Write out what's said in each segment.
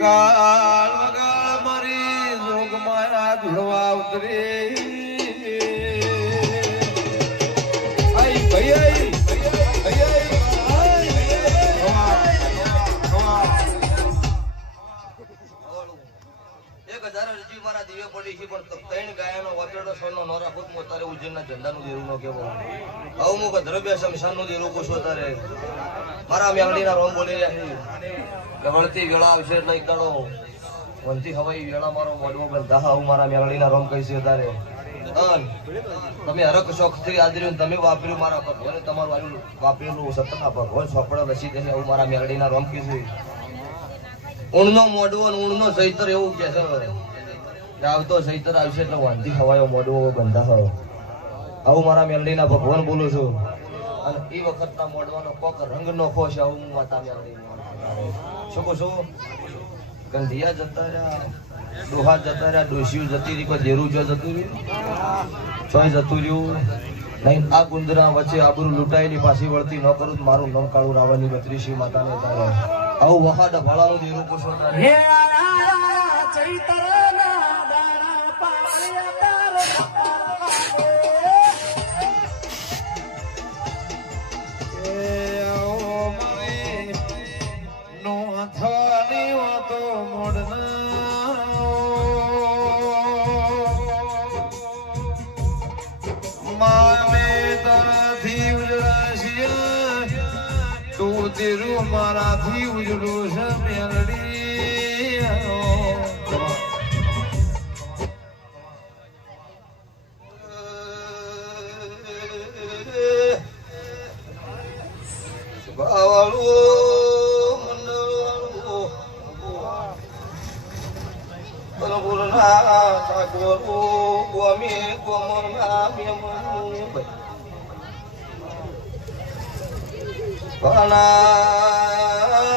વગાડ વગાળ મારી જોગ મારા ધૂળવા ઉતરે. દેરું નો દેરું પૂછો તારે મારા મેલડીના રોમ બોલી રહ્યા છે વળતી આવશે એટલે એક દાડો હવાઈ વેળા મારો મોડવો બંધા આવું મારા મેલડીના રોમ કહીશે અત્યારે. તમે હરક શોખથી આદર્યું ને તમે વાપર્યું મારા ભગવાન તમારું વાપરેલું સતના ભગવાન સોપડા લસી દે આવું મારા મેલડીના રોમ કીધું ઊણનો મોડવો ઊણનો સૈતર એવું કે છે. આવતો સૈતર આવશે એટલે વાંધી ખવાયો મોડવો બંધા હોય આવું મારા મેલડીના ભગવાન બોલું છું. અને એ વખતના મોડવાનો કોક રંગનો ખોશ આવું હું માતા મેલડી શું કહું છું? ગંધિયા જતા રહ્યા ડોહા જતા રહ્યા ડોશિયું જતી રહી, કોઈ જેરું જો જતું રહ્યું? ચોય જતું રહ્યું. નહીં, આ ગુંદરા વચ્ચે આબરું લૂંટાઈની પાછી વળતી ન કરું મારું નામ કાળું રાવણની શિવ માતાને આવું વહાડ ભાળાનું જેરું પૂછો તારે ચૈતરના તેરું મારાથી ઉજળું છે મંડળવાળું બલબુરના ઠાકોરું ગોમી ગોમરના મેમનું ભાણા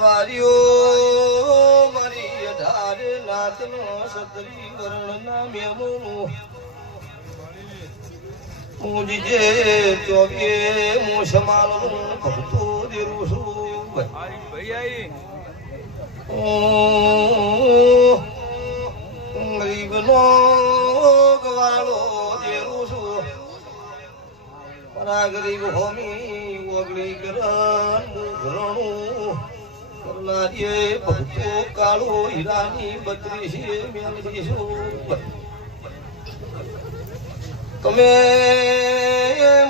વારીઓ મારી અઢારે નાથનો સતરી વર્ણના મેમનું. મુજે ચોવીએ હું સમાલનું ભક્તો દેરું છું. ગરીબનો મારા હોમી ભક્તો કાળો હીરાની બત્રીસી મેળવી તમે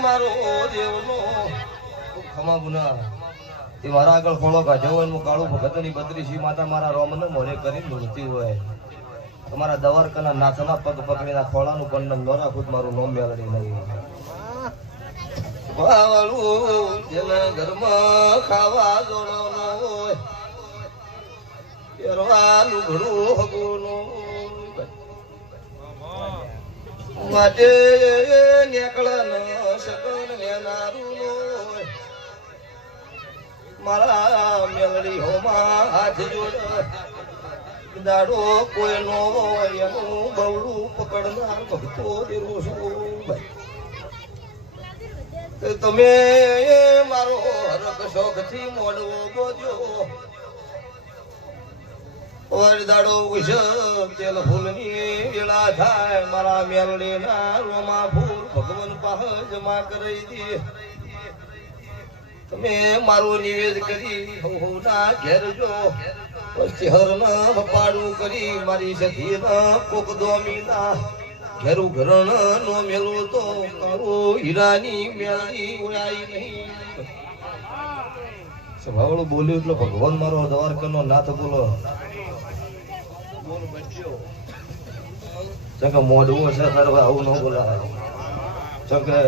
મારો દેવનો ખમા ગુના. તે મારા આગળ ખોળો કાઢ્યો હોય ને હું કાળું ભગતની બત્રીસી માતા મારા રોમને મોરે કરી મૂર્તિ હોય. તમારા દવારકાના નાથના પગ પકડીના ખોળાનું પણ નોરા રાખું મારું નોમ મેળવી નહીં વાવલું જેના ઘરમાં ખાવા જોડવાનો હોય, પહેરવાનું ઘડું હગુનું માટે નીકળન શકન લેનારું મારા મેલડી હોમાં હાથ જોડા દાડો કોઈ નો હોય, એનું બવડું પકડનાર ભક્તો દેરું છું તો તમે મારો હરક શોખથી મોડવો બોજો ભગવાન પાહ જમા કરી દે. તમે મારું નિવેદ કરી પછી હરના પાડું કરી મારી સખી ના કોક દોમી ના ઘેરું ઘરણ નો મેલો તો કાળો હીરાની મેળડી ઉડાઈ નહીં. સ્વભાવડું બોલ્યો એટલે ભગવાન મારો દ્વારકાનો નાથ બોલો. ચંકે મોઢવું છે કરવા આવું ન બોલાય. ચંકે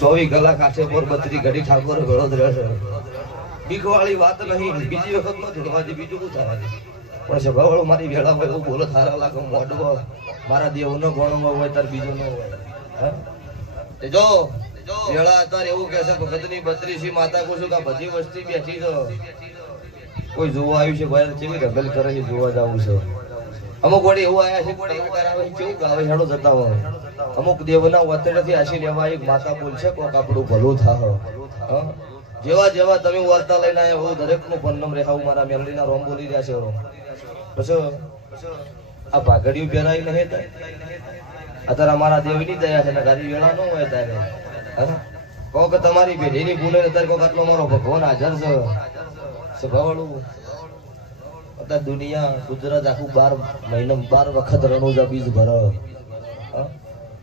ચોવીસ કલાક આઠે પર ઘડી ઠાકોર વડોદરા છે બીક વાળી વાત નહીં, બીજી વખત નથી બીજું શું થાય? પણ સભાવાળો મારી વેળા હોય એવું બોલો થારા લાગે મોઢવો મારા દેવનો ગણવો હોય, તાર બીજો નો હોય. જો, વેળા અત્યારે એવું કે છે, ભગતની બત્રીસી માતા કહું છું કે બધી વસ્તી બેઠી છે? કોઈ જોવા આવ્યું છે, ભાઈ, કેવી રગલ કરે છે, જોવા જવું છે. અમુક વળી એવું આવ્યા છે પણ એવું કેવું ગાવે હેડો જતા હોય. અમુક દેવના વતનથી આશી લેવા એક માતા બોલશે, કોક આપણું ભલું થાહ? જેવા જેવા તમે વાર્તા લઈને આવ્યા હું, દરેકનું પન્નમ રેહાવું મારા મેલડીના રોમ બોલી રહ્યા છે પછી પહેરાઈ નહીં અત્યારે અમારા દેવની દયા છે ગાડી વેળા ન હોય ત્યારે કોક તમારી પેઢીની ભૂલે અત્યારે કોક આટલો મારો ભગવાન હાજર છે. અત્યારે દુનિયા, ગુજરાત આખું બાર મહિનો, બાર વખત રણુજા બીજ ભર?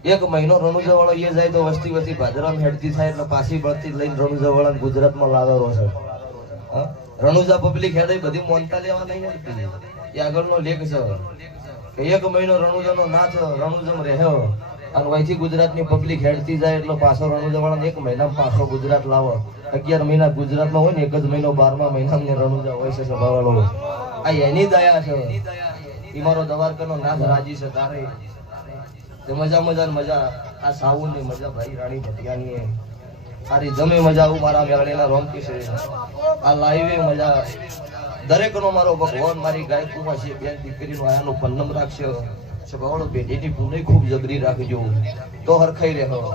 એક મહિનો રણુજા વાળો એ જાય તો વસ્તી વસ્તી ભાદરામાં હેડતી થાય એટલે પાછી પડતી લઈને રણુજા વાળા ગુજરાતમાં લાવેલો છે? રણુજા પબ્લિક હેડે બધી મોનતા લેવા નહીં એ આગળનો લેખ છે. એક મહિનો રણુજાનો નાચ રણુજમ રહ્યો અને વહીથી ગુજરાતની પબ્લિક હેડતી જાય એટલો પાછો રણુજા વાળા એક મહિનામાં પાછો ગુજરાત લાવો. અગિયાર મહિના ગુજરાતમાં હોય ને એક જ મહિનો, બારમા મહિનામાં રણુજા હોય છે સભાવાળો. આ એની દયા છે. એ મારો દવારકાનો નાથ રાજી છે તારે. મજા મજા મજા. આ સાવુ ની મજા ભાઈ રાણી ભટિયાની સારી જમે મજા આવું મારા મેળણીના રોમતી છે આ લાઈવે મજા દરેકનો મારો ભગવાન મારી ગાયકુમાં છે બે દીકરીનો, આયાનો પન્નમ રાખશે સભાવાળો પેઢીની પુનઃ ખૂબ જબરી રાખજો. તો હરખાઈ રહ્યો